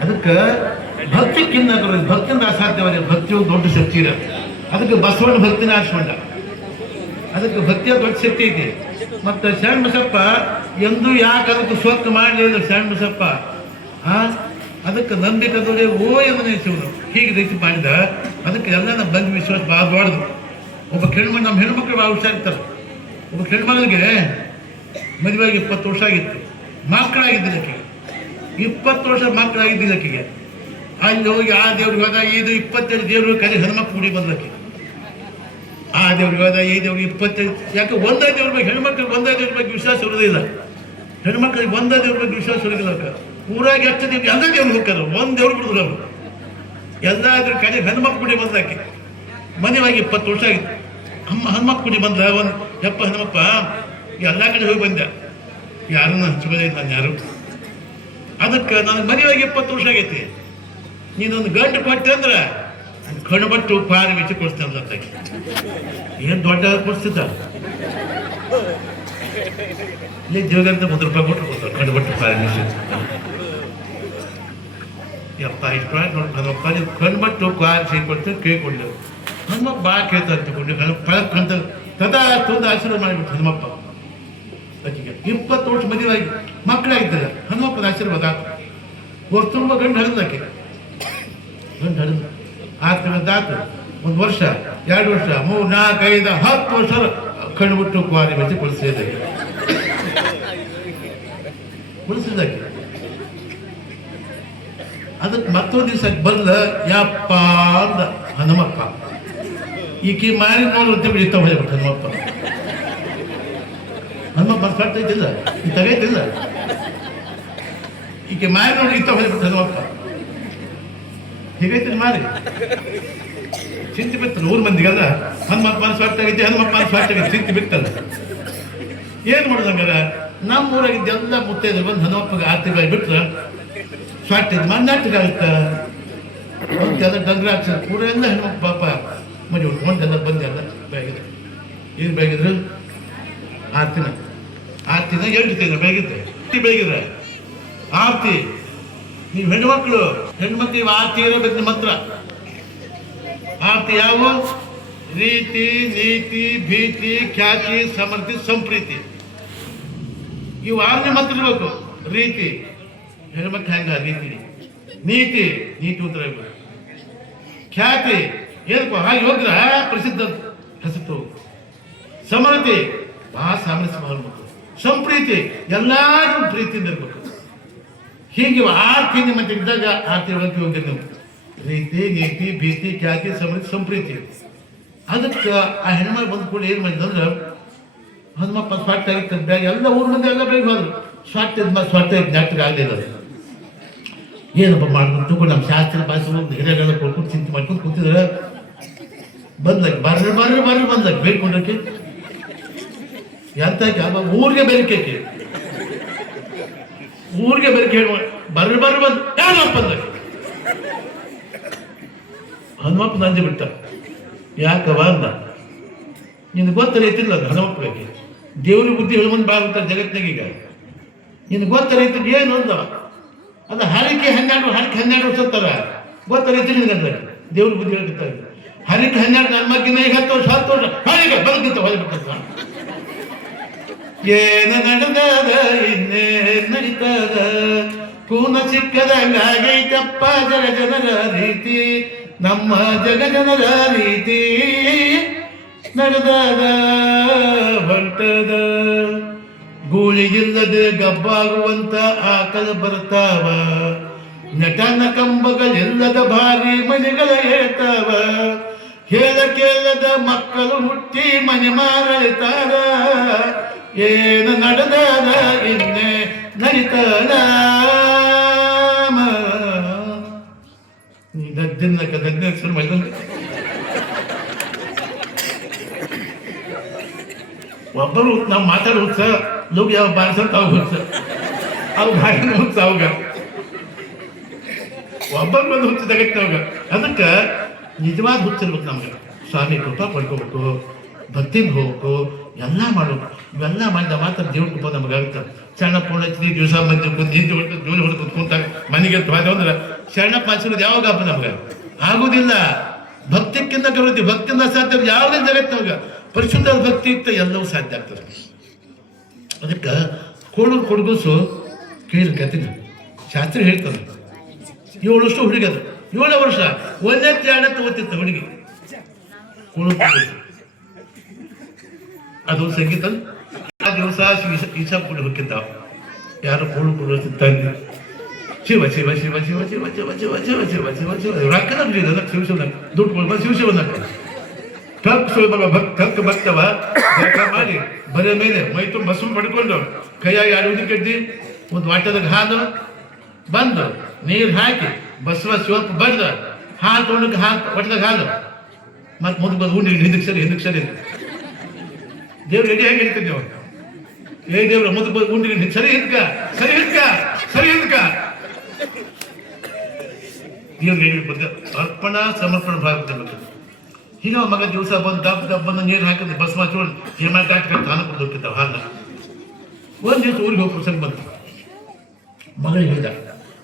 ಅದಕ್ಕೆ ಭಕ್ತಿಕ್ಕಿಂತ ಭಕ್ತಿಯಿಂದ ಅಸಾಧ್ಯವಾದ ಭಕ್ತಿ ಒಂದು ದೊಡ್ಡ ಶಕ್ತಿ ಇರುತ್ತೆ ಅದಕ್ಕೆ ಬಸವಣ್ಣ ಭಕ್ತಿನ ಆರಿಸ್ಕೊಂಡ. ಅದಕ್ಕೆ ಭಕ್ತಿಯ ದೊಡ್ಡ ಶಕ್ತಿ ಐತಿ ಮತ್ತು ಶರಣ ಬಸಪ್ಪ, ಎಂದೂ ಯಾಕೆ ಅದಕ್ಕೆ ಸ್ವತ್ತು ಮಾಡಲಿಲ್ಲ ಶರಣ ಬಸಪ್ಪ? ಆ? ಅದಕ್ಕೆ ನಂಬಿಕೆ ಓ ಎಂದು ಶಿವನು ಹೀಗೆ ರೀತಿ ಮಾಡಿದ. ಅದಕ್ಕೆ ಎಲ್ಲ ನಮ್ಮ ಬಂದು ವಿಶ್ವಾಸ ಭಾಳ ದೊಡ್ಡದು. ಒಬ್ಬ ಹೆಣ್ಮಕ್ಳು ನಮ್ಮ ಹೆಣ್ಮಕ್ಳು ಭಾಳ ಹುಷಾರಿರ್ತಾರೆ. ಒಬ್ಬ ಹೆಣ್ಮಗಳಿಗೆ ಮದುವೆಗೆ ಇಪ್ಪತ್ತು ವರ್ಷ ಆಗಿತ್ತು. ಮಕ್ಕಳಾಗಿದ್ದಿಲ್ಲ ಆಕೆಗೆ ಇಪ್ಪತ್ತು ವರ್ಷ ಮಕ್ಕಳಾಗಿದ್ದಿಲ್ಲ ಆಕೆಗೆ ಅಲ್ಲಿ ಹೋಗಿ ಆ ದೇವ್ರಿಗೆ ಹೋದ ಇದು ಇಪ್ಪತ್ತೆರಡು ದೇವರು ಕಲಿ ಹೆಣ್ಮಕ್ಳು ಕೂಡಿ ಬಂದಕ್ಕೆ. ಆ ದೇವ್ರಿಗೆ ಹೋದ, ಈ ದೇವ್ರಿಗೆ ಇಪ್ಪತ್ತೈದು ಯಾಕೆ ಒಂದೇ ದೇವ್ರ ಬಗ್ಗೆ, ಹೆಣ್ಮಕ್ಳಿಗೆ ಒಂದೇ ದೇವ್ರ ಬಗ್ಗೆ ವಿಶ್ವಾಸ ಇರೋದಿಲ್ಲ ಹೆಣ್ಮಕ್ಳಿಗೆ ಒಂದೇ ದೇವ್ರ ಬಗ್ಗೆ ವಿಶ್ವಾಸ ಇರೋದಿಲ್ಲ. ಊರಾಗ ಎಷ್ಟು ದೇವ್ರಿಗೆ ಎಲ್ಲ ದೇವ್ರಿಗೆ ಹೋಗ್ತಾರೆ ಒಂದು ದೇವ್ರು ಬಿಡಿದ್ರು ಅವರು. ಎಲ್ಲ ಅದ್ರ ಕಡೆ ಹೆಣ್ಮಕ್ಳು ಕೂಡಿ ಬಂದಾಕೆ ಮನೆಯಾಗಿ ಇಪ್ಪತ್ತು ವರ್ಷ ಆಗಿತ್ತು ಅಮ್ಮ ಹನುಮಪ್ಪ ಕುಡಿ ಬಂದ ಒಂದು, ಯಪ್ಪ ಹನುಮಪ್ಪ, ಎಲ್ಲ ಕಡೆ ಹೋಗಿ ಬಂದೆ. ಯಾರನ್ನ ಹಂಚ್ಕೋದೇ ಇಲ್ಲ, ನಾನು ಯಾರು? ಅದಕ್ಕೆ ನನಗೆ ಮನೆಯಾಗಿ ಇಪ್ಪತ್ತು ವರ್ಷ ಆಗೈತಿ. ನೀನೊಂದು ಗಂಟು ಕೊಟ್ಟೆ ಅಂದ್ರೆ ಕಣ್ಬಟ್ಟು ಪಾರಿ ಮಿಚ್ಚಿ ಕೊಡಿಸ್ತೇನೆ ಅಂತ ಏನು ದೊಡ್ಡ ಕೊಡಿಸ್ತಿದ್ದ ಇಲ್ಲಿ ದೇವಗಂತ ಒಂದು ರೂಪಾಯಿ ಕೊಟ್ಟು ಕೊಡ್ತಾರೆ ಕಣ್ಬಟ್ಟು ಪಾರಿ ವೆಚ್ಚ ಯಪ್ಪ ಇಷ್ಟು ನೋಡಿ ನೀವು ಕಣ್ಣು ಬಟ್ಟು ಸಿಹಿ ಕೊಡ್ತೇವೆ ಕೇಳ್ಕೊಂಡು. ಹನುಮಪ್ಪ ತಗೊಂಡು ಫಲಕ್ ಅಂತ ತದಾ ತಂದು ಆಶೀರ್ವಾದ ಮಾಡಿಬಿಟ್ಟು ಹನುಮಪ್ಪ. ಆಕೆಗೆ ಇಪ್ಪತ್ತು ವರ್ಷ ಮದುವೆಯಾಗಿ ಮಕ್ಕಳಾಗಿದ್ದಾರೆ ಹನುಮಪ್ಪನ ಆಶೀರ್ವಾದ. ವರ್ಷ ತುಂಬ ಗಂಡು ಹರಿದಾಕೆ ಗಂಡು ಹರಿದ ಆತ. ಒಂದು ವರ್ಷ, ಎರಡು ವರ್ಷ ಮೂರು ನಾಲ್ಕು ಐದು ಹತ್ತು ವರ್ಷ ಕಣ್ಬಿಟ್ಟು ಕ್ವಾರಿ ಬೆಚ್ಚಿ ಕೊಡಿಸಿದೆ ಕೊಡಿಸಿದಾಕೆ ಅದಕ್ಕೆ ಮತ್ತೊಂದು ದಿವಸ ಬಂದ, ಯಪ್ಪ ಅಂದ, ಹನುಮಪ್ಪ. ಈಕಿ ಮಾರಿ ನೋಡಿ ಅಂತ ಹೋಗ್ಬಿಟ್ಟು ಹನುಮಪ್ಪ. ಹನುಮಪ್ಪ ಕಟ್ಟ ಇದ್ದಿಲ್ಲ ಈ ತಗೈತಿಲ್ಲ ಈಕೆ ಮಾರಿ ನೋಡಿ ಇತ್ತ ಹೋಗ್ಬಿಟ್ಟು ಹನುಮಪ್ಪ ಹೀಗೈತಿ ಮಾರಿ. ಚಿಂತೆ ಬಿತ್ತಲ್ಲ, ಊರ್ ಮಂದಿಗೆಲ್ಲ ಹನುಮಪ್ಪ ಸ್ವಾರ್ಥ ಆಗೈತಿ ಹನುಮಪ್ಪ ಸ್ವಾರ್ಥ ಆಗೈತಿ, ಚಿಂತೆ ಬಿತ್ತಲ್ಲ. ಏನ್ ಮಾಡೋದು ಹಂಗಾರ? ನಮ್ಮ ಊರಾಗಿದ್ದೆಲ್ಲ ಮುತ್ತೈದ್ರು ಬಂದು ಹನುಮಪ್ಪಗೆ ಆರ್ತಿಗಳಾಗಿ ಬಿಟ್ರೆ ಸ್ವಾರ್ಥ ಇದು ಎಲ್ಲ ಡಂಗ್ರ ಆಗ್ತದೆ ಪೂರ ಎಲ್ಲ ಹನುಮಪ್ಪ ಪಾಪ ಮನೆ ಉಟ್ಕೊಂಡೆಲ್ಲ ಬಂದೆಲ್ಲ ಬೇಗಿದ್ರು ಏನು ಬೇಗಿದ್ರು ಆರ್ತಿನ. ಆರ್ತಿನ ಎಂಟು ತಿಂಗಳು ಬೇಗಿದ್ರೆ ಬೇಗಿದ್ರೆ ಆರ್ತಿ. ನೀವು ಹೆಣ್ಮಕ್ಳು ನೀವು ಆರ್ತಿ ಇರಬೇಕು ನಿಮ್ಮ ಹತ್ರ. ಆರ್ತಿ ಯಾವ ರೀತಿ, ನೀತಿ, ಭೀತಿ, ಖ್ಯಾತಿ, ಸಮೃದ್ಧಿ, ಸಂಪ್ರೀತಿ. ಇವು ಆರು ನಿಮ್ಮ ಹತ್ರ ಇರಬೇಕು. ರೀತಿ. ಹೆಣ್ಮಕ್ಳು ಹೆಂಗ? ರೀತಿ. ನೀತಿ. ನೀತಿ ಉತ್ತರ ಖ್ಯಾತಿ. ಏನಪ್ಪ ಹಾಗೆ ಹೋದ್ರ ಪ್ರಸಿದ್ಧ ಹೆಸರು ಬಹಳ ಸಾಮರಸ್ಯ ಮಾಡ್ಬೇಕು ಸಂಪ್ರೀತಿ ಎಲ್ಲಾರು ಪ್ರೀತಿಯಿಂದ ಇರ್ಬೇಕು. ಹೀಗೆ ಆರ್ತಿ ನಿಮ್ಮ ಇದ್ದಾಗ ಆರ್ತಿ ಒಳಗೆ ಹೋಗಿ ನೀವು ರೀತಿ ನೀತಿ, ಭೀತಿ, ಖ್ಯಾತಿ, ಸಮೃದ್ಧಿ, ಸಂಪ್ರೀತಿ. ಅದಕ್ಕೆ ಆ ಹೆಣ್ಮಗ್ ಬಂದ ಕೂಡ ಏನು ಮಾಡಿದಂದ್ರೆ ಹನುಮಪ್ಪ ಸ್ವಾರ್ಥ ಆಗಿತ್ತು ಬ್ಯಾಗ್ ಎಲ್ಲ ಊರು ಮಂದಿ ಎಲ್ಲ ಬೇಗ ಹೋದ್ರು. ಸ್ವಾರ್ಥ ಇದ್ಮ ಸ್ವಾರ್ಥ ಜ್ಞಾಪಕ ಆಗಲಿಲ್ಲ ಏನಪ್ಪ ಮಾಡ್ಕೊಂಡು ನಮ್ಮ ಶಾಸ್ತ್ರ ಭಾಷೆ ಹಿರಿಯರೆಲ್ಲ ಕೊಡ್ಕೊಂಡು ಚಿಂತೆ ಮಾಡ್ಕೊಂಡು ಕೂತಿದ್ರೆ. ಬಂದ್ಲಕ್ಕೆ ಬರ್ರಿ ಬರ್ರಿ ಬರ್ರಿ ಬಂದ್ಲಕ್ಕೆ ಬೇಡ್ಕೊಂಡಕ್ಕೆ ಎಂತ ಅವ ಊರಿಗೆ ಬೆರಕೆ ಊರಿಗೆ ಬೆರಕೆ ಹೇಳುವ, ಬರ್ರಿ ಬರ್ರಿ, ಬಂದು. ಏನಪ್ಪ ಬಂದಕ್ಕೆ ಹನುಮಪ್ಪ ನಂಜಿ ಬಿಟ್ಟ. ಯಾಕವ ಅಂದ? ನಿನ್ ಗೊತ್ತರೈತಿಲ್ಲ ಅದು ಬಗ್ಗೆ. ದೇವ್ರ ಬುದ್ಧಿ ಹೇಳುವಂತ ಬಾಗುತ್ತಾರೆ ಜಗತ್ತಿನಾಗ ಈಗ. ನಿನ್ ಗೊತ್ತರೈತಿ ಏನು ಅಂದ ಅದು ಹರಿಕೆ ಹನ್ನೆರಡು ಹರಿಕೆ ಹನ್ನೆರಡು ವರ್ಷ ತರ ಗೊತ್ತರೈತಿ ನಿನಗಂದ್ರೆ ದೇವ್ರ ಬುದ್ಧಿ ಹೇಳ್ತಾರೆ ಹರಿಕೆ ಹನ್ನೆರಡು ನನ್ನ ಮಗಿನ ಈಗ ಹತ್ತು ವರ್ಷ ಹತ್ತು ವರ್ಷ. ಹರಿಕೆ ಬದುಕಿತ್ತ ಹೊಯ್ಬಿಟ್ಟ ಏನ ನಡೆದದ ಇನ್ನೇ ನಡೀತದ? ಕೂನ ಸಿಕ್ಕದಂಗಾಗೈತಪ್ಪ ಜಗ ಜನರ ರೀತಿ ನಮ್ಮ ಜಗ ಜನರ ರೀತಿ ನಡೆದದ ಹೊಂಟದ ಗೂಳಿಗಿಲ್ಲದೆ ಗಬ್ಬಾಗುವಂತ ಆಕಲ ಬರ್ತಾವ. ನಟನ ಕಂಬಗಳಿಲ್ಲದ ಭಾರಿ ಮನೆಗಳ ಹೇಳ್ತಾವ. ಹೇಳ ಕೇಳದ ಮಕ್ಕಳು ಹುಟ್ಟಿ ಮನೆ ಮಾರಳ್ತಾರ. ಏನು ನಡೆದದ ಇನ್ನೆ ನಡೀತದ ನೀ ದದ್ದಿನ ದದ್ದಿನ ಹೆಸರು ಮಾಡಿದ ಒಬ್ಬರು ನಾವು ಮಾತಾಡೋ ಸರ್ ಲೋಕ ಯಾವ ಬಾರಿಸ ತಾವು ಹುಚ್ಚ. ಅವು ಬಾಯಿನ ಹುಚ್ಚ ಅವಾಗ. ಒಬ್ಬರು ಬಂದು ಹುಚ್ಚ ತಗಟ್ಟವಾಗ ಅದಕ್ಕೆ ನಿಜವಾದ ಹುಚ್ಚಿರ್ಬೇಕು ನಮ್ಗೆ. ಸ್ವಾಮಿ ಕೃಪಾ ಪಡ್ಕೋಬೇಕು, ಭಕ್ತಿಯಿಂದ ಹೋಗ್ಬೇಕು ಎಲ್ಲ ಮಾಡಬೇಕು ಇವೆಲ್ಲ ಮಾಡಿದ ಮಾತ್ರ ದೇವ್ರ ಕೃಪ ನಮಗಾಗುತ್ತೆ ಶರಣ ಹಚ್ಚಿದ್ವಿ ದಿವಸ ಮಂದಿ ಹಿಂದೆ ಹೊಡ್ತು ಜೋಲಿ ಹೊಡೆದು ಕೂತಾಗ ಮನೆಗೆ ಅಂದ್ರೆ ಶರಣಪ್ಪ ಹಚ್ಚಿರೋದು ಯಾವಾಗ ಹಬ್ಬ ನಮ್ಗೆ? ಆಗುದಿಲ್ಲ ಭಕ್ತಿಕ್ಕಿಂತ ಕರುತಿ ಭಕ್ತಿಯಿಂದ ಸಾಧ್ಯ ಯಾವುದೇ ಜಗತ್ತಿನಾಗ ಪರಿಶುದ್ಧ ಭಕ್ತಿ ಇತ್ತು, ಎಲ್ಲವೂ ಸಾಧ್ಯ ಆಗ್ತದೆ. ಅದಕ್ಕೆ ಕೋಡು ಕೊಡಗುಸು ಕೇಳಿ ಕತ್ತಿನ ಶಾಸ್ತ್ರ ಹೇಳ್ತದೆ. ಏಳು ವರ್ಷ ಹುಡುಗಿ ಅದು ಏಳು ವರ್ಷ. ಒಂದೇ ಎರಡನೇ ಓದ್ತಿತ್ತು ಹುಡುಗಿ. ಕೊಡಗುಸು. ಅದು ಸಂಗೀತ ಆ ದಿವಸ ಈಶಾ ಕೂಡ ಹೋಗಿದ್ದಾವ ಯಾರು ಕೂಳು ಕೂಡುತ್ತಿದ್ದ ತಂದೆ ಶಿವ ಶಿವ ಶಿವ ಶಿವ ಶಿವ ಶಿವ ಶಿವ ಶಿವ ಶಿವ ಶಿವ ಶಿವ ರೊಕ್ಕದ ಬಿಡಿದ ಶಿವ ಶಿವ ದುಡ್ಡು ಕೊಡ್ಬ ಶಿವ ಶಿವನ ಟಕ್ ಭಕ್ತವ ಮಾಡಿ ಬರೆ ಮೇಲೆ ಮೈ ತುಂಬ ಬಸು ಪಡ್ಕೊಂಡು ಕೈಯಾಗಿ ಎರಡು ಕಟ್ಟಿ ಒಂದು ವಾಟದಾಗ ಹಾಲು ಬಂದು ನೀರು ಹಾಕಿ ಬಸವ ಶಿವಪ್ಪ ಬರ್ದ ಹಾಲು ತೊಗೊಂಡು ಹಾಲು ಒಟ್ಟದಾಗ ಹಾಲು ಮತ್ತೆ ಮುಂದೆ ಬಂದು ಹಿಂದಕ್ಕೆ ಸರಿ ಹಿಂದಕ್ಕೆ ಸರಿ ದೇವ್ರು ರೆಡಿ ಹೇಗೆ ಹೇಳ್ತಿದ್ದೆ ನೀವು ಏ ದೇವ್ರ ಮುಂದೆ ಬಂದು ಉಂಡಿ ಸರಿ ಹಿಂದ್ಕ ಸರಿ ಹಿಂದ್ಕ ಸರಿ ಹಿಂದ್ಕ ದೇವ್ರು ಹೇಳಿ ಬಂದ. ಅರ್ಪಣಾ ಸಮರ್ಪಣ ಭಾಗದಲ್ಲಿ ಹೀಗ ಮಗ ದಿವಸ ಬಂದು ದಪ್ಪ ದಪ್ಪ ಬಂದು ನೀರು ಹಾಕಿದ್ರೆ ಬಸ್ ಮಾಡ್ಕೊಂಡು ಹೇಮಾಟ ಹಾಕಿ ತಾನು ಹೋಗ್ತಿದ್ದಾವ ಹಾಲ ಒಂದು ದಿವಸ ಊರಿಗೆ ಹೋಗಿ ಪ್ರಸಂಗ ಬಂತು. ಮಗಳಿಗೆ ಹೇಳಿದ,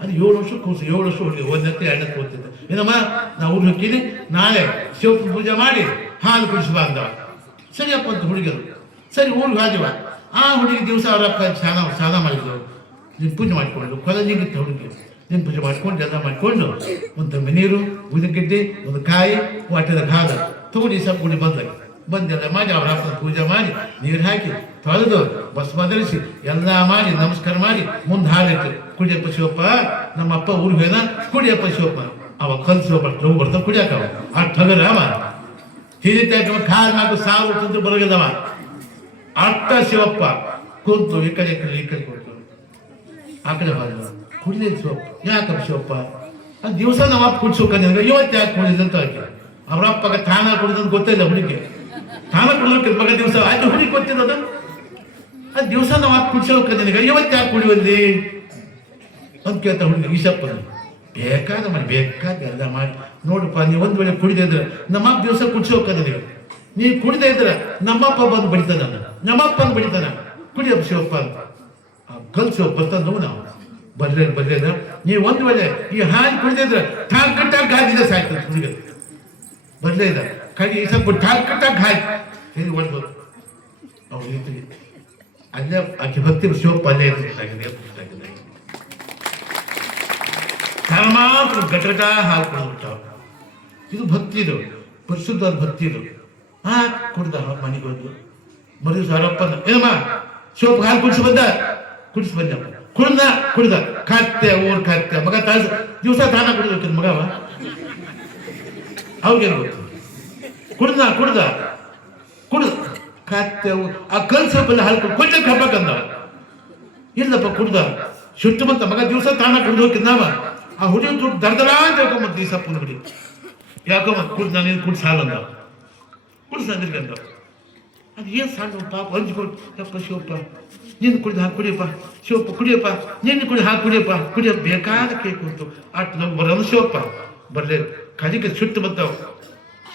ಅದು ಏಳು ವರ್ಷ ಕೂಸು ಏಳು ವರ್ಷ ಹುಡುಗಿ ಒಂದತ್ತೆ ಎರಡಕ್ಕೆ ಓದ್ತಿದ್ದ. ಏನಮ್ಮ, ನಾ ಊರಿಗೆ ಹೋಗ್ತೀನಿ, ನಾಳೆ ಶಿವ ಪೂಜೆ ಮಾಡಿ ಹಾಲು ಕುಡಿಸುವ ಅಂದ. ಸರಿಯಪ್ಪ ಅಂತ ಹುಡುಗರು ಸರಿ ಊರಿಗೆ ಹೋದಿವ ಆ ಹುಡುಗಿ ದಿವಸ ಅವರಪ್ಪ ಸ್ನಾನ ಸ್ನಾನ ಮಾಡಿದ್ರು ನೀನು ಪೂಜೆ ಮಾಡಿಕೊಂಡು ಕೊಲ ನೀಗಿತ್ತು ಹುಡುಗಿ. ನೀನು ಪೂಜೆ ಮಾಡ್ಕೊಂಡು ಎಲ್ಲ ಮಾಡಿಕೊಂಡು ಒಂದು ತಂಬಿ ನೀರು ಒಂದು ಕಾಯಿ, ವಾಟದ ಭಾಗ ತಗೊಂಡು ಈ ಬಂದಾಗ ಬಂದೆಲ್ಲ ಮಾಡಿ ಅವ್ರ ಅಪ್ಪನ ಪೂಜೆ ಮಾಡಿ ನೀರು ಹಾಕಿ ತೊಳೆದು ಬಸ್ ಬದಲಿಸಿ ಎಲ್ಲ ಮಾಡಿ ನಮಸ್ಕಾರ ಮಾಡಿ ಮುಂದೆ ಹಾಡಿಟ್ಟು ಕುಡಿಯಪ್ಪ ಶಿವಪ್ಪ, ನಮ್ಮ ಅಪ್ಪ ಊರಿಗೆ ಏನ ಕುಡಿಯಪ್ಪ ಶಿವಪ್ಪ. ಅವ ಕಲ್ಸೋ ಲವ್ ಬರ್ತಾವ ಕುಡಿಯಾಕವ ಆ ಠಗರ ಅವ ಹಿರಿತ ಕಾಲ್ ನಾಲ್ಕು ಸಾವಿರ ಬರಗದವ ಅಟ್ಟ ಶಿವಪ್ಪ. ಕುಂತು ಈ ಕಡೆ ಕಡೆ ಈ ಕಡೆ ಕೊಡ್ತು ಆ ಕಡೆ ಬಂದ ಕುಡಿಲಿಲ್ಲ ಶಿವಪ್ಪ. ಯಾಕಪ್ಪ ಶಿವಪ್ಪ? ಅದು ದಿವಸ ನಮ್ಮ ಅಪ್ಪ ಕುಡ್ಸೋಕ ನಿನಗೆ ಇವತ್ತು ಯಾಕೆ ಕುಡಿಲಿಲ್ಲ ಅಂತ ಹಾಕಿ ಅವ್ರ ಅಪ್ಪಗ ತಾನ ಕುಡಿದಂತ ಗೊತ್ತಿಲ್ಲ ಹುಡುಗಿ. ತಾನ ಕುಡಿದಕ್ಕೆ ಮಗ ದಿವಸ. ಆಯ್ತು, ಹುಡುಗಿ ಗೊತ್ತಿರೋದು? ಅದು ದಿವಸ ನಮ್ಮ ಅಪ್ಪ ಕುಡ್ಸೋಕ ನಿನಗೆ ಇವತ್ತು ಯಾಕೆ ಕುಡಿಯೋದಿ ಅಂತ ಕೇಳ್ತಾ ಹುಡುಗಿ ಈಶಪ್ಪ ಬೇಕಾದ ಮಾಡಿ, ಬೇಕಾದ ಎಲ್ಲ ಮಾಡಿ. ನೋಡಪ್ಪ ನೀವು ಒಂದು ವೇಳೆ ಕುಡಿದಿದ್ರೆ ನಮ್ಮ ಅಪ್ಪ ದಿವಸ ಕುಡ್ಸೋಕ ನೀವು ಕುಡಿದೇ ಇದ್ರೆ ನಮ್ಮಪ್ಪ ಬಂದು ಬಡಿತಾನೆ ನಮ್ಮಪ್ಪನ ಬಡಿತಾನೆ. ಕುಡಿಯ ಶಿವಪ್ಪ ಅಂತ. ಕಲ್ ಶಿವಪ್ಪ ಅಂತಂದವು ನಾವು. ಬರ್ಲೇ ಬರ್ಲೇನು ನೀವು ಒಂದು ವೇಳೆ ಈ ಹಾಲು ಕುಡಿದಿದ್ರೆ ಟಾಕ್ ಟಾಕ್ ಗಾಜಿದೆ ಸಾಯ್ತದೆ ಹುಡುಗ ಬರ್ಲೇ ಇಲ್ಲ ಈ ಸ್ವಲ್ಪ ಟಾಕ್ ಟಾಕ್ ಹಾಯ್ ಹೇಗೆ ಒಂದು ಅವ್ರು ರೀತಿ ಅಲ್ಲೇ ಆಕೆ ಭಕ್ತಿ ಶಿವಪ್ಪ ಅಲ್ಲೇ ಇರ್ತಾಗಿದೆ ಧರ್ಮಾಂತರ ಗಟಗಟ ಹಾಲು ಇದು ಭಕ್ತಿ ಇದು. ಪರಿಶುದ್ಧ ಭಕ್ತಿ ಇದು. ಹಾ ಕುಡ್ದ ಮನೆಗೆ ಬಂದು ಮರು ಸಾರಪ್ಪನ ಏನಮ್ಮ ಶಿವಪ್ಪ ಹಾಲು ಕುಡಿಸಿ ಬಂದ? ಕುಡಿಸಿ ಬಂದಪ್ಪ. ಕುಡ್ದ? ಕುಡ್ದ. ಕಾತ್ಯ ಊರ್ ಕಾತ್ಯ ಮಗ ತಾಸ ದಿವಸ ತಾನ ಕುಡಿದ ಮಗವ. ಅವ್ರಿಗೇನು ಗೊತ್ತು? ಕುಡ್ದ ಕುಡ್ದ ಕುಡ್ದ. ಕಾತ್ಯ ಆ ಕಲ್ಸ ಸ್ವಲ್ಪ ಹಾಲು ಕೊಂಚ ಕಬ್ಬಕ್ಕಂದ ಇಲ್ಲಪ್ಪ, ಕುಡ್ದ. ಶುಟ್ಟು ಬಂತ, ಮಗ ದಿವಸ ತಾನ ಕುಡ್ದು ಹೋಗಿದ್ದಾವ ಆ ಹುಡುಗಿ ದುಡ್ಡು ದರ್ದರ ಅಂತ ಹೇಳ್ಕೊಂಬತ್ ದಿವಸ ಹುಡಿ ಯಾಕೋ ಮತ್ತೆ ಕುಡ್ದು, ನಾನು ಕುಡ್ ಸಾಲ ಅಂದ ಅಂದ ಏನು ಸಣ್ಣ ಪಾಪ ಯಪ್ಪ, ಶಿವಪ್ಪ, ನೀನು ಕುಡಿದು ಹಾಕಿ ಕುಡಿಯಪ್ಪ. ಶಿವಪ್ಪ, ಕುಡಿಯಪ್ಪ. ನೀನು ಕುಡಿದು ಹಾಕಿ ಕುಡಿಯಪ್ಪ. ಕುಡಿಯ ಬೇಕಾದ ಕೇಕು ಅಂತ ಅಟ್ ನಮ್ಗೆ ಬರೋದು ಶಿವಪ್ಪ. ಬರಲೇ, ಕಲಿಕೆ ಸುಟ್ಟು ಬರ್ತಾವ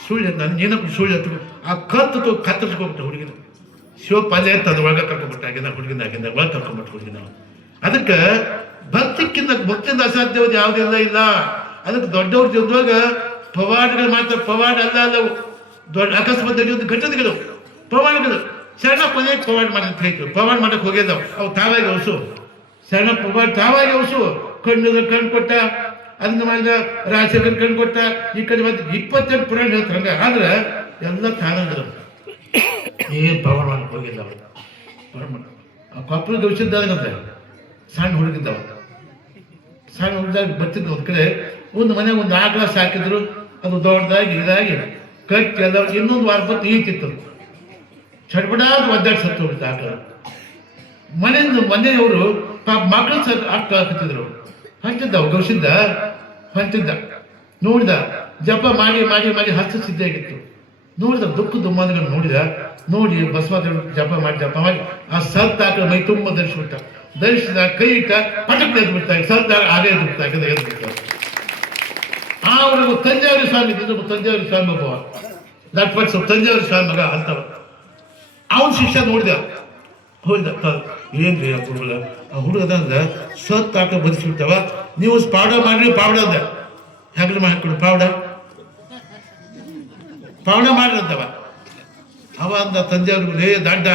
ಸುಳ್ಳು ನಾನು ಏನಪ್ಪ ಸುಳ್ಳು ಹತ್ತು ಆ ಕತ್ತು ಕತ್ತರಿಸ್ಕೊಬಿಟ್ಟು ಹುಡುಗಿನ. ಶಿವಪ್ಪ, ಅಲ್ಲೇ ಅಂತ ಅದು ಒಳಗೆ ಕರ್ಕೊಂಡ್ಬಿಟ್ಟ ಆಗಿನ ಹುಡುಗಿನ ಆಗಿಂದ ಒಳಗೆ ಕರ್ಕೊಂಡ್ಬಿಟ್ಟು ಹುಡುಗಿನ ಅದಕ್ಕೆ ಭಕ್ತಿಕ್ಕಿಂತ ಭಕ್ತಿಯಿಂದ ಅಸಾಧ್ಯವಾದ ಯಾವುದೆಲ್ಲ ಇಲ್ಲ. ಅದಕ್ಕೆ ದೊಡ್ಡವ್ರ ಜೊತೆಗ ಪವಾಡಗಳು ಮಾತ್ರ ಪವಾಡ ಅಲ್ಲ ಅಲ್ಲವು ದೊಡ್ಡ ಅಕಸ್ಮಾತ್ ಒಂದು ಘಟನೆಗಳು ಪವಾಡಗಳು ಶರಣ ಕೊನೆಗೆ ಪವಾಡ ಮಾಡಕ್ಕೆ ಹೇಳಿದ್ರು ಪವಾಡ ಮಾಡಕ್ಕೆ ಹೋಗಿದ್ದಾವ. ಅವು ತಾವಾಗಿ ಅವಸು. ಶರಣ ತಾವಾಗಿ ಅವಸು. ಕಣ್ಣು ಕಣ್ಣು ಕೊಟ್ಟ, ಅದನ್ನ ಮಾಡಿದ ರಾಜಶೇಖರ್ ಕಣ್ಣು ಕೊಟ್ಟ, ಈ ಕಡೆ ಮತ್ತೆ ಇಪ್ಪತ್ತೆಂಟು ಪುರಾಣ ಹೇಳ್ತಾರೆ ಹಂಗ. ಆದ್ರೆ ಎಲ್ಲ ತಾನಾಗದ ಏನ್ ಪವಾಡ ಮಾಡಕ್ಕೆ ಹೋಗಿಲ್ಲ ಅವ್ರು. ಕೊಪ್ಪಳ ಸಣ್ಣ ಹುಡುಗಿದ್ದವ. ಸಣ್ಣ ಹುಡುಗ ಬರ್ತಿದ್ದ ಒಂದ್ ಕಡೆ. ಒಂದು ಮನೆಗೆ ಒಂದು ನಾಲ್ಕು ಗ್ಲಾಸ್ ಹಾಕಿದ್ರು. ಅದು ದೊಡ್ಡದಾಗಿ ಇದಾಗಿ ಕಟ್ಟಿ ಎಲ್ಲ ಇನ್ನೊಂದು ವಾರ ಬತ್ತು ಈತಿತ್ತು ಚಡ್ಬಡಾದ ಒದ್ದಾಡಿ ಸತ್ತು ಹೋಗ್ಬಿಡ್ತು ಆಕಳ ಮನೆಯಿಂದ ಮನೆಯವರು ಪಾಪ ಮಕ್ಕಳು ಸತ್ ಆಟ ಹಾಕುತ್ತಿದ್ರು ಹಂಚಿದ್ದ ಗೌಸಿದ್ದ ಹಂಚಿದ್ದ ನೋಡಿದ, ಜಪ ಮಾಡಿ ಮಾಡಿ ಮಾಡಿ ಹಸ್ತ ಸಿದ್ಧಾಗಿತ್ತು ನೋಡಿದ ದುಃಖ ದುಮ್ಮಾನಗಳನ್ನು ನೋಡಿದ, ನೋಡಿ ಬಸವ ಜಪ ಮಾಡಿ ಜಪ ಮಾಡಿ, ಆ ಸತ್ ಆಕಳ ಮೈ ತುಂಬ ಧರಿಸ್ಬಿಟ್ಟ. ಧರಿಸಿದ ಕೈ ಇಟ್ಟ ಪಟಕ್ ಎದ್ದು ಬಿಡ್ತಾ ಸತ್ ಹಾಗೆ ಎದ್ದು ಬಿಡ್ತಾ ಎದ್ದು ಬಿಡ್ತಾ ಆ ತಂಜಾವೂರಿ ಸ್ವಾಮಿ ತಂಜಾವೂರಿ ಸ್ವಾಮಿ ಒಬ್ಬ ಲಟ್ಪಟ್ ತಂಜಾವೂರು ಸ್ವಾಮಿ ಮಗ ಅಂತವ ಅವನ ಶಿಷ್ಯ ನೋಡಿದ. ಹೋಗಿದ ಏನ್ ಆ ಹುಡುಗ ಆ ಹುಡುಗದಂದ ಸತ್ ಆಟ ಬದಿಸ್ಬಿಡ್ತಾವ ನೀವು ಪಾವಡ ಮಾಡ್ರಿ, ಪಾವಡ ಅಂದ. ಹೆಗ್ಲ ಹಾಕೊಡು ಪಾವಡ. ಪಾವಡ ಮಾಡ್ರಿ ಅಂತವ. ಅವ ಅಂದ ತಂಜಾವೂರು ಲೇ ದಡ್ಡ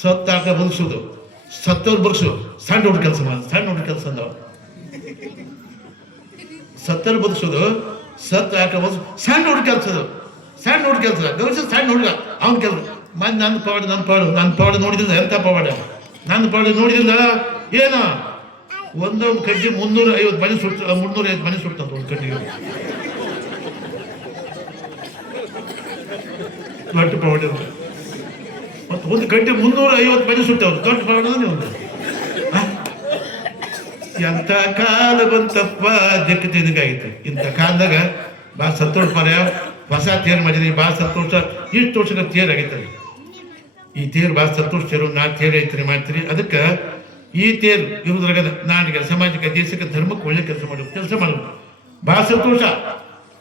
ಸತ್ ಹಾಕ ಬದುಕಿಸೋದು ಸತ್ತವ್ರು ಬಗ್ಸು ಸಣ್ಣ ಹುಡುಗ ಕೆಲಸ ಮಾಡ, ಸಣ್ಣ ಹುಡುಗ ಕೆಲಸ ಅಂದವ. ಸತ್ತರ್ ಬದುಕಿಸೋದು ಸತ್ ಆಟ ಬದುಕು ಸಣ್ಣ ಹುಡುಗ ಕೆಲ್ಸದು ಸಣ್ಣ ಹುಡುಗ ಕೆಲಸ ಗೌರಿಸ ಸಣ್ಣ ಹುಡುಗ. ಅವ್ನ ಕೆಲಸ ಮತ್ತೆ ನನ್ನ ಪಾಡು ನನ್ನ ಪಾಡು ನನ್ನ ಪಾಡು ನೋಡಿದ್ರೆ ಎಂಥ ಪವಾಡ ನನ್ನ ಪಾಡು ನೋಡಿದ್ರಲ್ಲ ಏನು? ಒಂದೊಂದು ಕಡ್ಡಿ ಮುನ್ನೂರ ಐವತ್ತು ಮನೆ ಸುಟ್ಟು ಮುನ್ನೂರ ಐವತ್ತು ಮನೆ ಸುಟ್ಟಂತ ಒಂದು ಕಡ್ಡಿಗೆ ದೊಡ್ಡ ಪವಾಡ. ಮತ್ತು ಒಂದು ಕಡ್ಡಿ ಮುನ್ನೂರ ಐವತ್ತು ಮನೆ ಸುಟ್ಟವ್ರು ದೊಡ್ಡ ಪವಾಡ ಒಂದು ಎಂಥ ಕಾಲ ಬಂತಪ್ಪ, ದಿಕ್ಕ ತಿದಗಾಗಿತ್ತು ಇಂಥ ಕಾಲದಾಗ ಭಾಳ ಸತ್ತೋಡ್ ಪರ್ಯ. ಹೊಸ ತೇರು ಮಾಡಿದ್ರಿ ಭಾಳ ಸಂತೋಷ. ಇಷ್ಟು ವರ್ಷದ ತೇರು ಆಗೈತರಿ ಈ ತೇರು ಭಾಳ ಸಂತೋಷ ತೇರು ನಾ ತೇರು ಐತ್ರಿ ಮಾಡ್ತೀರಿ. ಅದಕ್ಕೆ ಈ ತೇರು ಇರುದ್ರಾಗ ನಾಡಿಗೆ ಸಮಾಜಕ್ಕೆ, ದೇಶಕ್ಕೆ, ಧರ್ಮಕ್ಕೆ ಒಳ್ಳೆ ಕೆಲಸ ಮಾಡಬೇಕು ಕೆಲಸ ಮಾಡಬೇಕು. ಭಾಳ ಸಂತೋಷ.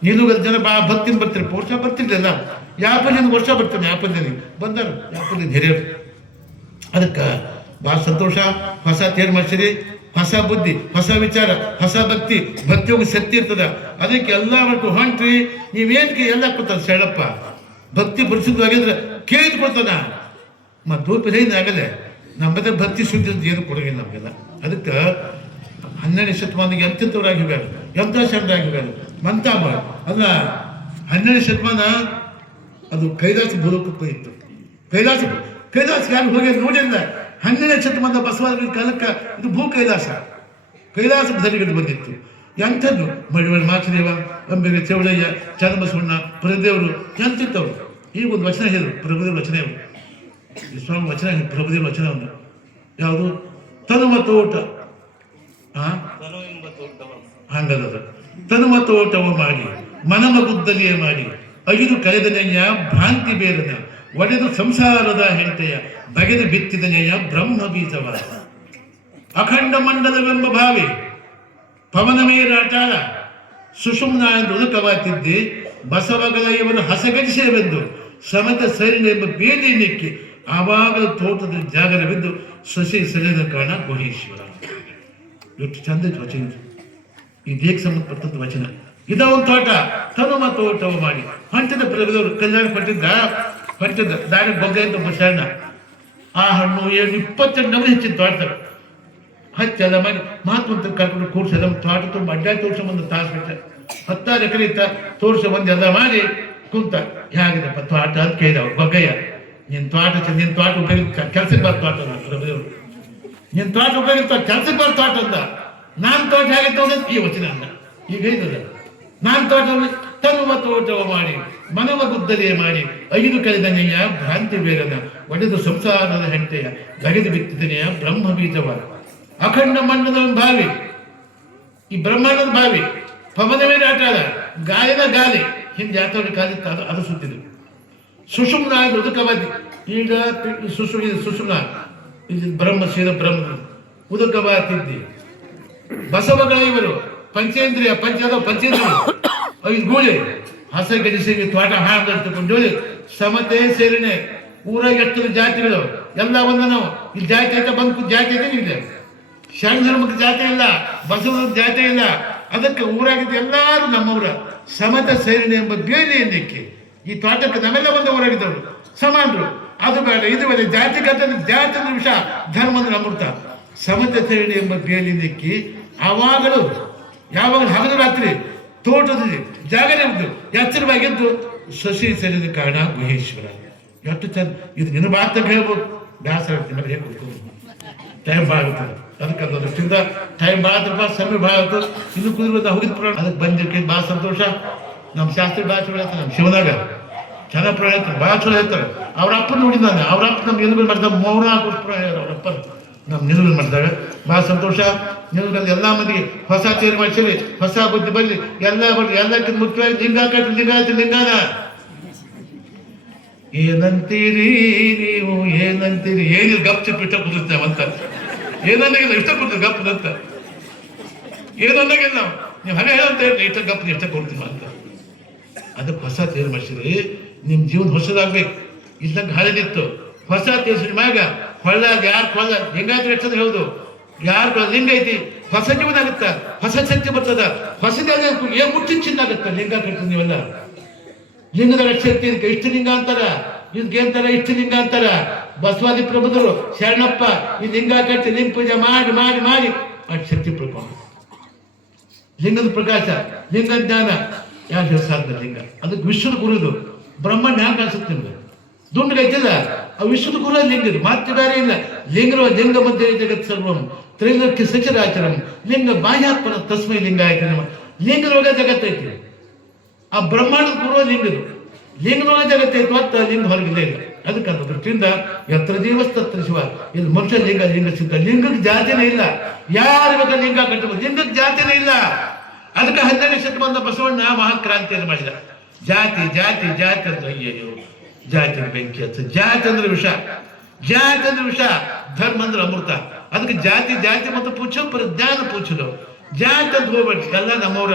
ನಿಲುಗದ ಜನ ಬಾ ಬರ್ತೀನಿ ಬರ್ತೀರಿ. ವರ್ಷ ಬರ್ತಿರ್ಲಿಲ್ಲ ಜನ ವರ್ಷ ಬರ್ತೀನಿ ಯಾಪಲ್ಲಿ ಬಂದರು. ಯಾಪಲ್ಲಿ ಹಿರಿಯರು. ಅದಕ್ಕೆ ಭಾಳ ಸಂತೋಷ. ಹೊಸ ತೇರು ಮಾಡಿಸಿರಿ. ಹೊಸ ಬುದ್ಧಿ, ಹೊಸ ವಿಚಾರ, ಹೊಸ ಭಕ್ತಿ, ಭಕ್ತಿಯೋಗ ಶಕ್ತಿ ಇರ್ತದ. ಅದಕ್ಕೆ ಎಲ್ಲ ಮಟ್ಟು ಹೊಂಟ್ರಿ, ನೀವೇನ್ಕೆ ಎಲ್ಲ ಕೊಡ್ತದ ಶರಣಪ್ಪ? ಭಕ್ತಿ ಪರಿಶುದ್ಧವಾಗಿದ್ರೆ ಕೇಳಿದ್ ಕೊಡ್ತದ? ಮತ್ತು ಏನು ಆಗಲ್ಲ ನಮ್ಮದೇ ಭಕ್ತಿ ಶುದ್ಧಿ ಅಂತ ಏನು ಕೊಡೋಂಗಿಲ್ಲ ನಮಗೆಲ್ಲ. ಅದಕ್ಕೆ ಹನ್ನೆರಡು ಶತಮಾನಿಗೆ ಎಂತ ಎಂಥ ಶರಣರಾಗಿದ್ದಾರೆ ಮಂತ ಅಲ್ಲ, ಹನ್ನೆರಡು ಶತಮಾನ ಅದು ಕೈಲಾಸ ಭೂಲೋಕಕ್ಕೆ ಇತ್ತು. ಕೈಲಾಸ ಕೈಲಾಸ ಯಾರು ಹೋಗಿ ನೋಡಿಲ್ಲ. ಹನ್ನೆರಡು ಶತಮಾನದ ಬಸವಾದ ಕಾಲಕ್ಕೆ ಇದು ಭೂ ಕೈಲಾಸ. ಕೈಲಾಸ ಬಂದಿತ್ತು. ಎಂಥದ್ದು? ಮಡಿವಾಳ ಮಾಚದೇವ, ಅಂಬೆಗೆ ಚೌಡಯ್ಯ ಚನ್ನಬಸವಣ್ಣ ಪ್ರಭುದೇವರು ಎಂತಿದ್ದವರು ಈಗ ಒಂದು ವಚನ ಹೇಳಿದರು ಪ್ರಭುದೇವ ವಚನ ಸ್ವಾಮಿ ವಚನ ಪ್ರಭುದೇವ ಒಂದು. ಯಾವುದು? ತನುಮ ತೋಟ. ಹಂಗದ ತನುಮ ತೋಟವ ಮಾಡಿ ಮನಮ ಗುದ್ದಲಿಯ ಮಾಡಿ ಐದು ಕಳೆದನೆಯ ಭ್ರಾಂತಿ ಬೇರನ. ಒಡೆದು ಸಂಸಾರದ ಹೆಂಟೆಯ ಬಗೆದು ಬಿತ್ತಿದನೆಯ ಬ್ರಹ್ಮ ಬೀಜವ ಅಖಂಡ ಮಂಡಲವೆಂಬ ಭಾವಿ, ಪವನ ಮೇರಾಟಾಳ ಸುಷುಮ್ನ ಎಂದು ಉದುಕವಾತಿದ್ದೆ, ಬಸವಗಳ ಇವರು ಹಸಗಡಿಸೆವೆಂದು, ಸಮತ ಸರಿನ ಎಂಬ ಬೇದಿ ನೆಕ್ಕಿ ಆವಾಗಲೂ ತೋಟದ ಜಾಗರವೆಂದು ಸಸಿ ಸೆಳೆದ ಕಾರಣ ಗುಹೇಶ್ವರ. ಎಷ್ಟು ಚಂದ ವಚನ ಇದು. ಈ ದೇಹಕ್ಕೆ ಸಂಬಂಧಪಟ್ಟಂತ ವಚನ. ಇದ ಒಂದು ತೋಟ, ತನುಮ ತೋಟವು ಮಾಡಿ. ಹಂಚದ ಪ್ರಗದವರು ಕಲ್ಯಾಣ ಪಟ್ಟಿದ್ದ ಹೊಂಟಿದ್ದ ದಾರಿ ಬೊಗ್ಗ ಇದ್ದ ಒಬ್ಬ ಆ ಹಣ್ಣು ಏನು ಇಪ್ಪತ್ತೆಂಟು ನಮೂನೆ ಹೆಚ್ಚಿನ ತೋಟದಾಗ ಹಚ್ಚೆಲ್ಲ ಮಾಡಿ ಮಹಾತ್ಮಂತ ಕರ್ಕೊಂಡು ಕೂರ್ಸೆಲ್ಲ ತೋಟ ತುಂಬ ಅಡ್ಡಾಯ ತೋರ್ಸ ಬಂದು ತಾಸು ಬಿಟ್ಟ ಹತ್ತಾರು ಎಕರೆ ಇತ್ತ ತೋರ್ಸ ಬಂದು ಎಲ್ಲ ಮಾಡಿ ಕುಂತ. ಹೇಗಿದಪ್ಪ ತೋಟ ಅಂತ ಕೇಳಿದವ ಬಗ್ಗಯ್ಯ, ನಿನ್ ತೋಟ ನಿನ್ ತೋಟ ಉಪಯೋಗ ಕೆಲ್ಸಕ್ಕೆ ಬರ್ ತೋಟ ಪ್ರಭುದೇವರು ನಿನ್ ತೋಟ ಉಪಯೋಗಿಸ್ತ ಕೆಲ್ಸಕ್ಕೆ ಬರ್ ತೋಟ ಅಂತ ನಾನ್ ತೋಟ ಹೇಗಿತ್ತು ಈ ವಚನ ಅಂದ. ಈಗ ಐತದ ನಾನ್ ತೋಟ ತನುವ ತೋಟವ ಮಾಡಿ ಮನವ ಗುದ್ದಲಿಯ ಮಾಡಿ ಐದು ಕಳೆದನೆಯ ಭ್ರಾಂತಿ ಬೇರನ, ಒಡೆದು ಸಂಸಾರದ ಹೆಂಟೆಯ ಬಗೆದು ಬಿತ್ತಿದನೆಯ ಬ್ರಹ್ಮ ಬೀಜವ. ಅಖಂಡ ಮಂಡದ ಭಾವಿ ಈ ಬ್ರಹ್ಮಾಂಡದ ಬಾವಿ ಪವನ ಮೇಲೆ ಆಟ ಗಾಯನ ಗಾಲಿ, ಹಿಂದೆ ಆತವರ ಕಾಲಿತ್ತು ಅದು ಸುತ್ತಿದ್ರು ಸುಷುಮ್ನ ಉದಕವಾದಿ ಈಗ ಸುಸು ಸುಷುಮ್ನ ಬ್ರಹ್ಮ ಶಿರ ಬ್ರಹ್ಮ, ಉದಕವಾತಿದ್ದಿ. ಬಸವಗಳ ಇವರು ಪಂಚೇಂದ್ರಿಯ, ಪಂಚದ ಪಂಚೇಂದ್ರಿಯ. ಐದು ಗೂಳಿ ಹಸ ಗಡಿಸಿಗೆ ತೋಟ ಹಾಡ್ಕೊಂಡು ಸಮತೆ ಸೇರಿನೆ ಊರಾಗ ಜಾತಿಗಳು, ಎಲ್ಲ ಒಂದು ನಾವು ಇಲ್ಲಿ ಜಾತಿ ಅಂತ ಬಂದು ಜಾತಿ ಅಂತ ಇದೆ ಶರಣ ಧರ್ಮಕ್ಕೆ ಜಾತಿ ಇಲ್ಲ ಬಸವ ಜಾತಿ ಇಲ್ಲ. ಅದಕ್ಕೆ ಊರಾಗಿದ್ದು ಎಲ್ಲರೂ ನಮ್ಮವರ ಸಮತ ಸೇರಿನೆ ಎಂಬ ಬೇಲಿಯನ್ನಿಕ್ಕಿ ಈ ತೋಟಕ್ಕೆ ನಮ್ಮೆಲ್ಲ ಬಂದ ಊರಾಗಿದ್ದವರು ಸಮಾನರು. ಅದು ಬೇಡ, ಇದು ಬೇಡ. ಜಾತಿ ಗತ ಜಾತಿ ಧರ್ಮ ಅಂದ್ರೆ ಅಮೃತ. ಸಮತ ಸೇರಿಣೆ ಎಂಬ ಬೇಲಿನಿಕ್ಕಿ ಆವಾಗಲೂ ಯಾವಾಗ ಹಗಲು ರಾತ್ರಿ ತೋಟದಲ್ಲಿ ಜಾಗನೇ ಇದ್ದು ಎಚ್ಚರವಾಗಿದ್ದು ಸಸಿ ಸರಿದ ಕಾರಣ ಗುಹೇಶ್ವರ ಎಷ್ಟು ಚಂದ, ಇದು ನಿನ್ನ ಮಾತಂತ ಹೇಳ್ಬೋದು. ಬೇಸರ ಟೈಮ್ ಭಾಳ ಆಗುತ್ತೆ ಅದಕ್ಕೆ ಅದು ದೃಷ್ಟಿಯಿಂದ ಟೈಮ್ ಭಾಳ ಆದ್ರಪ್ಪ ಸಮಯ ಭಾಳ ಆಯ್ತು ಇನ್ನು ಕುದುರೆ ಹೋಗಿದ್ ಪ್ರಾಣ. ಅದಕ್ಕೆ ಬಂದಿರ್ಕೆ ಭಾಳ ಸಂತೋಷ. ನಮ್ಮ ಶಾಸ್ತ್ರಿ ಭಾಳ ಚಲೋ ಹೇಳ್ತಾರೆ, ನಮ್ಮ ಶಿವನಾಗ. ಚೆನ್ನಾಗಿ ಹೇಳ್ತಾರೆ, ಭಾಳ ಚಲೋ ಹೇಳ್ತಾರೆ. ಅವ್ರ ಅಪ್ಪ ನೋಡಿದ್ದಾನೆ ಅವ್ರ ಅಪ್ಪ ನಮ್ಗೆ ಏನು ಮಾಡ್ತಾರೆ? ಮೌನ ಆಗೋಷ್ಟು ಪುರಾಣ ಅವ್ರ ನಮ್ಮ ನಿಲುಗಡೆ ಮಾಡ್ತಾರೆ ಭಾಳ ಸಂತೋಷ. ನಿಲುಗಡೆ ಎಲ್ಲ ಮಂದಿಗೆ ಹೊಸ ಚೇರ್ ಮಾಡಿಸಿರಿ ಹೊಸ ಬುದ್ಧಿ ಬರಲಿ. ಎಲ್ಲ ಬರಲಿ. ಎಲ್ಲಕ್ಕಿಂತ ಮುಖ್ಯವಾಗಿ ಲಿಂಗ ಕಟ್ಟಿ ಲಿಂಗ ಲಿಂಗಾನ. ಏನಂತೀರಿ ನೀವು? ಏನಂತೀರಿ? ಏನಿಲ್ಲ, ಗಪ್ ಚಿಪ್ ಇಷ್ಟ ಕುದುರ್ತೇವೆ ಅಂತ. ಏನನ್ನಾಗಿಲ್ಲ ಇಷ್ಟ ಕೊಡ್ತೀವಿ ಗಪ್ ಅಂತ. ಏನನ್ನಾಗಿಲ್ಲ ನಾವು. ಹಂಗೆ ಹೇಳಂತ ಹೇಳಿ ಇಷ್ಟ ಗಪ್ ಇಷ್ಟ ಕೊಡ್ತೀವಿ ಅಂತ. ಅದಕ್ಕೆ ಹೊಸ ತೇರು ಮಾಡಿಸಿರಿ. ನಿಮ್ಮ ಜೀವನ ಹೊಸದಾಗ್ಬೇಕು. ಇದ್ದಂಗೆ ಹಳೆದಿತ್ತು. ಹೊಸ ತೇರ್ಸಿದ ಮ್ಯಾಗ ಕೊಳ್ಳ ಯಾರು ಕೊಳ್ಳ ಲಿಂಗಾಯತ ರಕ್ಷಣೆ ಹೌದು. ಯಾರು ಲಿಂಗ ಐತಿ. ಹೊಸ ಜೀವನ ಆಗುತ್ತ? ಹೊಸ ಶಕ್ತಿ ಬರ್ತದ? ಹೊಸದೇ ಏನ್ ಮುಟ್ಟಿನ ಚಿನ್ನ ಆಗುತ್ತ? ಲಿಂಗ ಕಟ್ಟ ನೀವೆಲ್ಲ? ಲಿಂಗದ ಶಕ್ತಿ ಇದಕ್ಕೆ ಇಷ್ಟು ಲಿಂಗ ಅಂತಾರ? ಇದಕ್ಕೆ ಅಂತಾರ? ಇಷ್ಟು ಲಿಂಗ ಅಂತಾರ? ಬಸವಾದಿ ಪ್ರಭುದರು ಶರಣಪ್ಪ, ಈ ಲಿಂಗ ಕಟ್ಟಿ ಲಿಂಗ ಪೂಜೆ ಮಾಡಿ ಮಾಡಿ ಮಾಡಿ ಅಷ್ಟು ಶಕ್ತಿ ಪಡ್ಕೊಂಡು. ಲಿಂಗದ ಪ್ರಕಾಶ ಲಿಂಗ ಜ್ಞಾನ. ಯಾರು ಸಾಧನ ಲಿಂಗ? ಅದಕ್ಕೆ ವಿಶ್ವದ ಗುರುದು. ಬ್ರಹ್ಮ ಹ್ಯಾಂಗ ಕಾಣಿಸುತ್ತೆ ನಿಮ್ಗೆ? ದುಂಡು ಗೈತಿಲ್ಲ ವಿಶ್ವದ ಗುರು ಲಿಂಗ ಮಾತ್ರ ಬೇರೆ ಇಲ್ಲ. ಲಿಂಗರು ಲಿಂಗ ಮಧ್ಯ ಜಗತ್ ಸರ್ವಂ. ತ್ರೈಲೋಕ್ಯ ಸಚರಾಚರಂ ಲಿಂಗ ಬಾಹ್ಯಾತ್ಮನ ತಸ್ಮೈ ಲಿಂಗ ಆಯ್ತು ನಮ್ಮ ಲಿಂಗದೊಳಗೆ ಜಗತ್ತೈತಿ ಆ ಬ್ರಹ್ಮಾಂಡದ ಗುರು ಲಿಂಗದು. ಲಿಂಗದೊಳಗೆ ಜಗತ್ತೈತಿ ಹೊತ್ತ ಲಿಂಗ ಹೊರಗಿದೆ ಇಲ್ಲ ಅದಕ್ಕೆ ಅದ್ರ ದೃಷ್ಟಿಯಿಂದ ಎತ್ರ ದೇವಸ್ತತ್ರ ಶಿವ. ಇದು ಮನುಷ್ಯ ಲಿಂಗ ಲಿಂಗ ಸಿದ್ಧ. ಲಿಂಗಕ್ಕೆ ಜಾತಿನೇ ಇಲ್ಲ. ಯಾರು ಇವಾಗ ಲಿಂಗ ಕಟ್ಟಬಹುದು ಲಿಂಗಕ್ಕೆ ಜಾತಿನೇ ಇಲ್ಲ. ಅದಕ್ಕೆ ಹದಿನೈದು ಶತಮಾನದ ಬಸವಣ್ಣ ಮಹಾಕ್ರಾಂತಿಯನ್ನು ಮಾಡಿದ. ಜಾತಿ ಜಾತಿ ಜಾತಿ ಅಂತ ಅಯ್ಯಯ್ಯೋ. ಜಾತಿ ಬೆಂಕಿ ಹಚ್ಚ. ಜಾತಿ ಅಂದ್ರೆ ವಿಷ. ಜಾತಿ ಅಂದ್ರೆ ವಿಷ. ಧರ್ಮ ಅಂದ್ರೆ ಅಮೃತ. ಅದಕ್ಕೆ ಜಾತಿ ಜಾತಿ ಮತ್ತು ಪೂಛ ಪ್ರಜ್ಞಾನ ಪೂಜಲು ಜಾತಿ ಅಂತ ಹೋಗ್ಬೇಕು ಎಲ್ಲ ನಮ್ಮವ್ರ.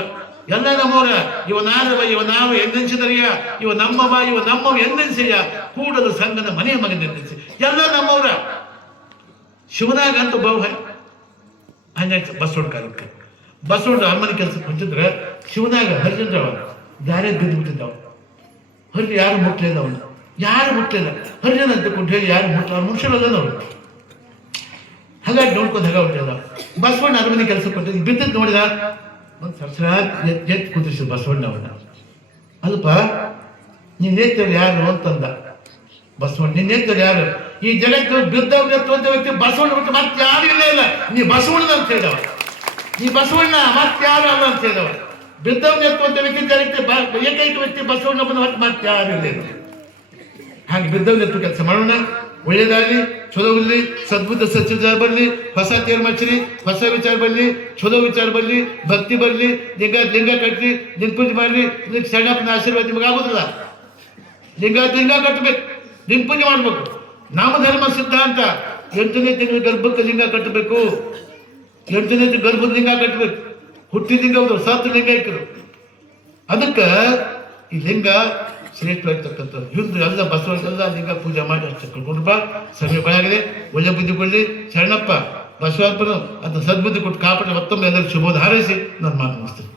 ಎಲ್ಲ ನಮ್ಮವ್ರ. ಇವ ನಾನವ ಇವ ನಾವು ಎಂದೆನ್ಸಿದರಿಯ? ಇವ ನಮ್ಮವ ಇವ ನಮ್ಮವ ಎಂದೆನ್ಸಿಯ? ಕೂಡಲು ಸಂಘದ ಮನೆಯ ಮಗನೆಂದೆನ್ಸಿ ಎಲ್ಲ ನಮ್ಮವ್ರ. ಶಿವನಾಗ ಅಂತ ಬಹು ಹಂಗಾಗಿ ಬಸವಣ್ಣ ಕಾಲಕ್ಕೆ. ಬಸವಣ್ಣ ಅಮ್ಮನ ಕೆಲಸಕ್ಕೆ ಹೊಂಚಿದ್ರೆ ಶಿವನಾಗ ಹರಿಚಂದ್ರ ದಾರಿ ಬಿದ್ದು ಬಿಟ್ಟಿದ್ದವ ಹರಿ ಯಾರು ಮುಟ್ಲಿಲ್ಲ ಅವನು. ಯಾರು ಮುಟ್ಲಿಲ್ಲ. ಹರಿಜನ ಅಂತ ಕೊಂಡು ಹೇಳಿ ಯಾರು ಮುಟ್ಲ ಅವ್ರು ಮುಗಿಸಿಲ್ಲ ಅವ್ರು. ಹಾಗಾಗಿ ನೋಡ್ಕೊಂಡು ಹಾಗೆ ಹೊಂಟಿಲ್ಲ ಬಸವಣ್ಣ ಅರಮನೆ ಕೆಲಸ ಕೊಟ್ಟಿದ್ದು ಬಿದ್ದದ್ದು ನೋಡಿದ? ಒಂದು ಸರ್ಸರ ಎತ್ತು ಕುದಿಸಿದ ಬಸವಣ್ಣ ಅವನ್ನ. ಅಲ್ಪ, ನಿನ್ನ ನೇತರು ಯಾರು ಅಂತಂದ. ಬಸವಣ್ಣ, ನಿನ್ನ ನೇತರು ಯಾರು? ಈ ಜಗತ್ತು ಬಿದ್ದವ್ ಎತ್ತುವಂತ ವ್ಯಕ್ತಿ ಬಸವಣ್ಣ ಬಿಟ್ಟು ಮತ್ತೆ ಯಾರು ಇಲ್ಲ ಇಲ್ಲ. ನೀ ಬಸವಣ್ಣ ಅಂತ ಹೇಳಿದವ. ನೀ ಬಸವಣ್ಣ, ಮತ್ತೆ ಯಾರು ಅಲ್ಲ ಅಂತ ಹೇಳಿದವ. ಬಿದ್ದವ್ ಎತ್ತುವಂತ ವ್ಯಕ್ತಿ ಜಗತ್ತೆ ಏಕೈಕ ವ್ಯಕ್ತಿ ಬಸವಣ್ಣ ಬಂದ ಮತ್ತೆ ಮತ್ತೆ ಯಾರು ಇಲ್ಲ. ಹಾಗೆ ಬಿದ್ದವ್ನ ಎತ್ತು ಕೆಲಸ ಮಾಡೋಣ. ಒಳ್ಳೇದಾಗಲಿ, ಚಲೋ ಇರಲಿ, ಸದ್ಬುದ್ಧ ಸಚಿವ ಬರಲಿ, ಹೊಸ ತೇರು ಮಚ್ಚರಿ ಹೊಸ ವಿಚಾರ ಬರಲಿ, ಚಲೋ ವಿಚಾರ ಬರಲಿ, ಭಕ್ತಿ ಬರಲಿ, ಲಿಂಗ ಲಿಂಗ ಕಟ್ಟಿ ಲಿಂಗ ಪೂಜೆ ಮಾಡಲಿ ಇದಕ್ಕೆ ಸಣ್ಣಪ್ಪನ ಆಶೀರ್ವಾದ ನಿಮ್ಗೆ ಆಗೋದಿಲ್ಲ. ಲಿಂಗ ಲಿಂಗ ಕಟ್ಟಬೇಕು ಲಿಂಗ ಪೂಜೆ ಮಾಡ್ಬೇಕು ನಾಮಧರ್ಮ ಸಿದ್ಧಾಂತ, ಎಂಟನೇ ತಿಂಗಳ ಗರ್ಭಕ್ಕೆ ಲಿಂಗ ಕಟ್ಟಬೇಕು ಎಂಟನೇ ತಿಂಗಳ ಗರ್ಭದ ಲಿಂಗ ಕಟ್ಟಬೇಕು ಹುಟ್ಟಿ ಲಿಂಗ ಸತ್ತು ಲಿಂಗ ಇಕ್ಕರು ಅದಕ್ಕೆ ಈ ಲಿಂಗ ಶ್ರೇಷ್ಠವಾಗಿರ್ತಕ್ಕಂಥದ್ದು ಇವ್ರದ್ದು ಎಲ್ಲ ಬಸವಣ್ಣ ಲಿಂಗ ಪೂಜೆ ಮಾಡಿ ಅಷ್ಟು ಕಳ್ಕೊಂಡು ಬಾ ಸಮಯ ಬರಾಗಿದೆ ಒಳ್ಳೆ ಬುದ್ಧಿ ಕೊಡಲಿ. ಶರಣಪ್ಪ ಬಸವಪ್ಪನು ಅಂತ ಸದ್ಬುದ್ಧಿ ಕೊಟ್ಟು ಕಾಪಾಡಿ ಮತ್ತೊಮ್ಮೆ ಎಲ್ಲರಿಗೂ ಶುಭೋದ ಹಾರೈಸಿ. ನಾನು ಮಾತು ಮುಗಿಸ್ತೀನಿ.